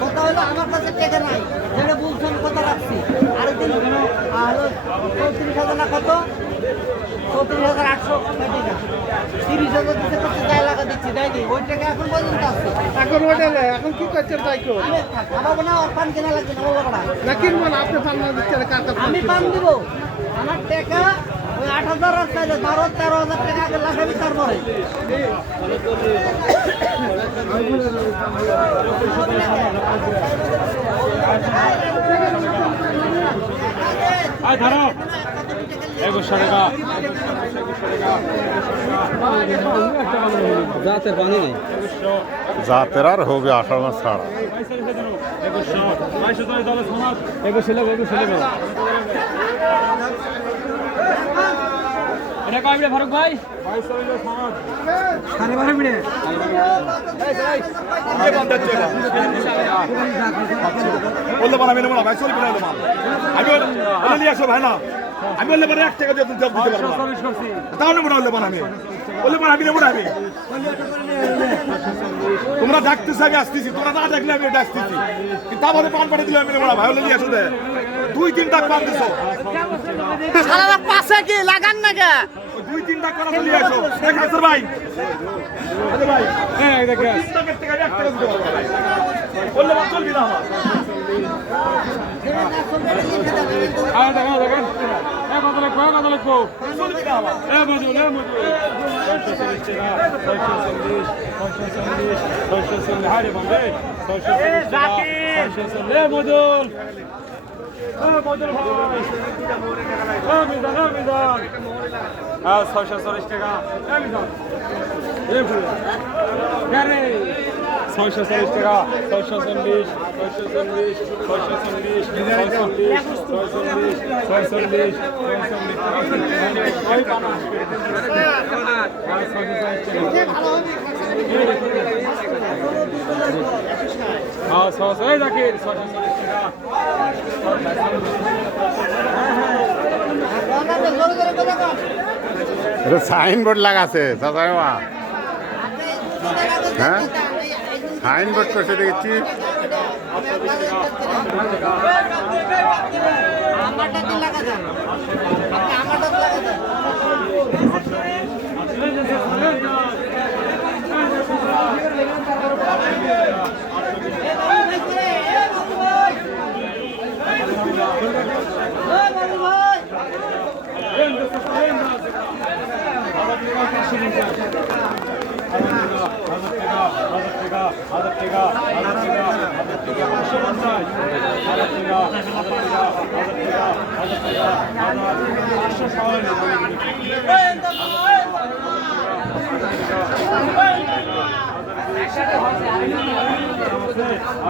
কথা হলো আমার কাছে টাকা নাই, যেটা বলছেন কথা রাখছি। আরেকদিন 34,000 না কত, 34,800 টাকা, 30,000 দিতে করতে 4 টাকা দিচ্ছি, দেয়নি। ওই টাকা এখন পর্যন্ত আছে। এখন ওটা এখন কি করছেন তাই কো? খাবো না, আর পান কেনা লাগবে না, বলবো না। না কিনবো না, আপনি পান না দিচ্ছেন কার কাছে? আমি পান দিব। আমার টাকা ওই 8,000 আর 13,000 টাকা আগে লাগাবি, তারপরে জাতের পানি নেই, জাতের আর হবে আষাঢ় মাস ছাড়া। 21 লোক 21 লোক এটা কয় মিনিট ফারুক ভাই? 12.5 মিনিট। বললে পারে আমি নেবো না ভাই, চলবে না এলো মাল। আমি বলে নিয়ে আসো ভাই না, আমি বললে পারে 1 টাকা দিয়ে দিতে পারবো না, তাও নেবো না। বললে পারে আমি বললে পারে আমি নেবো না। আমি তোমরা ডাকতেছি, আমি আসতেছি, তোমরা না ডাকলে আমি ডাকতেছি, কিন্তু আমাদের পান পাঠিয়ে দিলে আমি নেবো না ভাই। বলে নিয়ে আসো দে, 2-3 টাকা পান দিছো, পাশে কি লাগান না কে? 2-3 টাকা করে নিয়ে আসো। দেখ আসর ভাই, আরে ভাই হ্যাঁ দেখ 3 টাকার টাকা 1 টাকা দিতে পারবো ভাই। বললে পারে চলবি না আমার। দেখেন কত লিখবো, কত লিখবো? চলবি না আমার। মজুর 640 টাকা, 640, 640, 640 হারে বন্ধে 640 টাকা, 640 মজুর মজুর ভাই, মিজান 640 টাকা, মিজান 640 টাকা, 640, 640, 640, 640, এটা সাইনবোর্ড লাগাছে দাদা, হ্যাঁ সাইনবোর্ড করছে দেখছি। আমারটা কি লাগা যায়? আমারটা লাগা যায়।